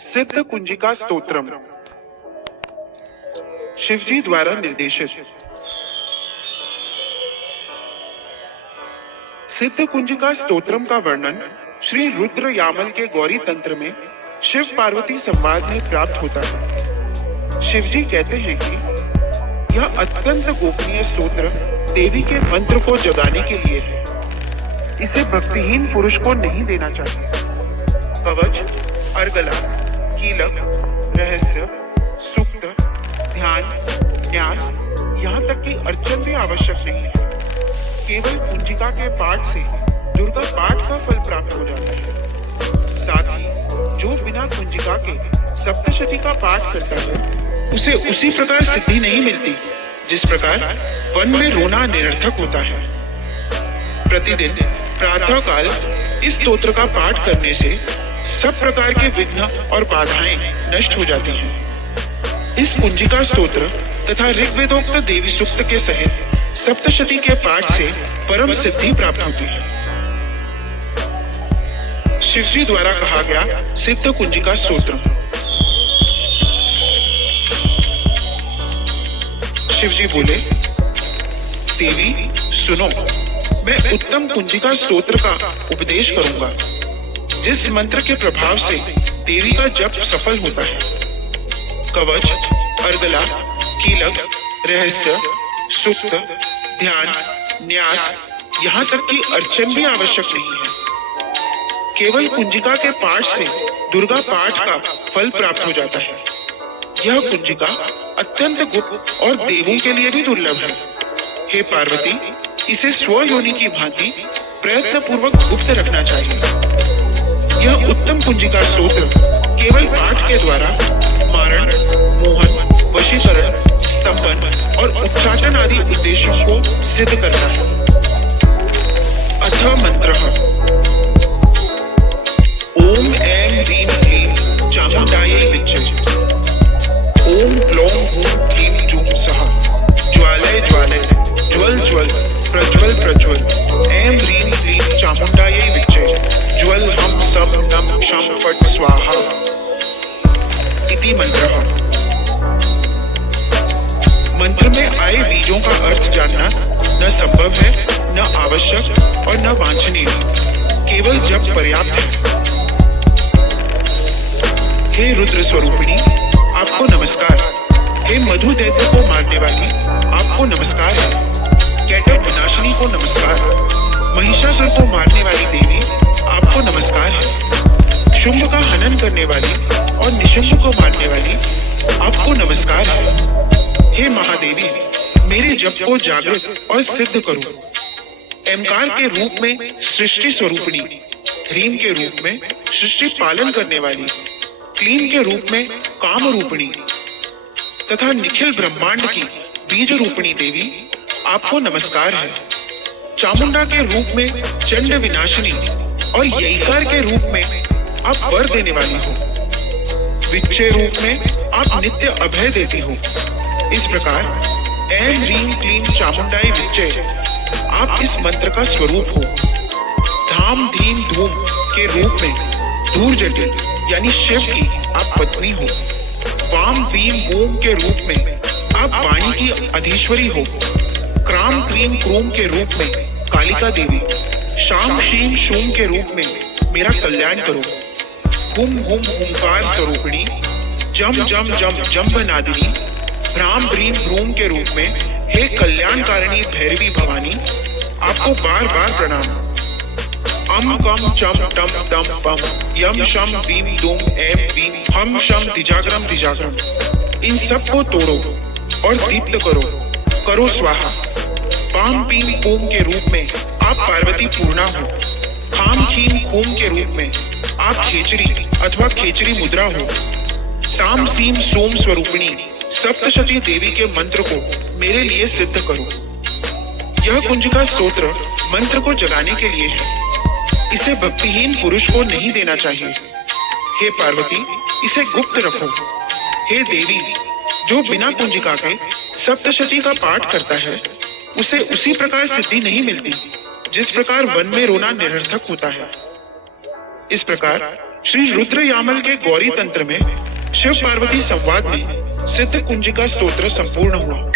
सिद्ध कुंजिका स्तोत्रम शिवजी द्वारा निर्देशित। सिद्ध कुंजिका स्तोत्रम का वर्णन श्री रुद्र यामल के गौरी तंत्र में शिव पार्वती संवाद में प्राप्त होता है। शिवजी कहते हैं कि यह अत्यंत गोपनीय स्तोत्र देवी के मंत्र को जगाने के लिए है। इसे भक्तिहीन पुरुष को नहीं देना चाहिए। कवच, अर्गला, कीलक, रहस्य, सूक्त, ध्यान, न्यास, यहाँ तक कि अर्चन भी आवश्यक नहीं है। केवल कुंजिका के पाठ से दुर्गा पाठ का फल प्राप्त हो जाता है। साथ ही जो बिना कुंजिका के सप्तशती का पाठ करता है उसे उसी प्रकार सिद्धि नहीं मिलती जिस प्रकार वन में रोना निरर्थक होता है। प्रतिदिन प्रातः काल इस स्तोत्र का पाठ करने से सब प्रकार के विघ्न और बाधाएं नष्ट हो जाती हैं। इस कुंजिका स्तोत्र तथा ऋग्वेदोक्त देवी सूक्त के सहित सप्तशती के पाठ से परम सिद्धि प्राप्त होती है। शिवजी द्वारा कहा गया सिद्ध कुंजिका स्तोत्र। शिवजी बोले, देवी सुनो, मैं उत्तम कुंजिका स्तोत्र का उपदेश करूंगा जिस मंत्र के प्रभाव से देवी का जप सफल होता है। कवच, अर्गला, कीलक, रहस्य, सूक्त, ध्यान, न्यास, यहाँ तक कि अर्चन भी आवश्यक नहीं है। केवल कुंजिका के पाठ से दुर्गा पाठ का फल प्राप्त हो जाता है। यह कुंजिका अत्यंत गुप्त और देवों के लिए भी दुर्लभ है। हे पार्वती, इसे स्वयोनि की भांति प्रयत्न पूर्वक गुप्त रखना चाहिए। यह उत्तम कुंजिका स्तोत्र केवल पाठ के द्वारा मारण, मोहन, वशीकरण, स्तंभन और उच्चाटन आदि उद्देश्यों को सिद्ध करता है। अथ मंत्रः ओम ऐं ह्रीं क्लीं चामुंडायै विच्चे। ओम ग्लौं हूं क्लीं जूं सः ज्वालय ज्वालय ज्वल ज्वल प्रज्वल प्रज्वल। ऐं ह्रीं क्लीं चामुंडायै विच्चे ज्वल हम सब नम शम फट स्वाहा इति मंत्रः। मंत्र में आए बीजों का अर्थ जानना न संभव है, न आवश्यक और न वांछनीय, केवल जप पर्याप्त है। हे रुद्र स्वरूपिणी, आपको नमस्कार। हे मधु दैत्य को मारने वाली, आपको नमस्कार है। कैटव विनाशिनी को नमस्कार। महिषासुर को मारने वाली देवी, आपको नमस्कार है। शुंभ का हनन करने वाली और निशुंभ को मारने वाली, आपको नमस्कार है। हे महादेवी, मेरे जप को जागृत और सिद्ध करो। एमकार के रूप में सृष्टि स्वरूपिणी, ह्रीम के रूप में सृष्टि पालन करने वाली, क्लीम के रूप में काम रूपिणी तथा निखिल ब्रह्मांड की बीज रूपिणी देवी, आपको नमस्कार है। चामुंडा के रूप में चंड विनाशिनी और यईकार के रूप में आप वर देने वाली हो। विच्चे रूप में आप नित्य अभय देती हो। इस प्रकार ऐं ह्रीं क्लीं चामुंडाई विच्चे आप इस मंत्र का स्वरूप हो। धाम धीम धूम के रूप में धूर जटिल यानी शिव की आप पत्नी हो। वाम वीम ओम के रूप में आप वाणी की अधीश्वरी हो। क्राम क्रीम क्रूम के रूप में कालिका देवी। शाम शीम शूम के रूप में मेरा कल्याण करो। हुम हुम हुंकार स्वरूपिणी, जम जम जम जम्ब नादिनी, भ्राम भ्रीम भ्रूम के रूप में हे कल्याणकारिणी भैरवी भवानी, आपको बार बार प्रणाम। अम कम चम टम टम पम यम शम वीम दूम ऐं वीम हम शम दिजाग्रम दिजाग्रम। इन सब को तोड़ो और दीप्त करो, करो स्वाहा। पाम पीम पूम के रूप में आप पार्वती पूर्णा हो। खाम खीम खूम के रूप में आप खेचरी अथवा खेचरी मुद्रा हो। साम सीम सोम स्वरूपिणी सप्तशती देवी के मंत्र को मेरे लिए सिद्ध करो। यह कुंजिका स्तोत्र मंत्र को जगाने के लिए है। इसे भक्तिहीन पुरुष को नहीं देना चाहिए। हे पार्वती, इसे गुप्त रखो। हे देवी, जो बिना कुंजिका के सप्तशती का पाठ करता है उसे उसी प्रकार सिद्धि नहीं मिलती जिस प्रकार वन में रोना निरर्थक होता है। इस प्रकार श्री रुद्र यामल के गौरी तंत्र में शिव पार्वती संवाद में सिद्ध कुंजिका स्तोत्र संपूर्ण हुआ।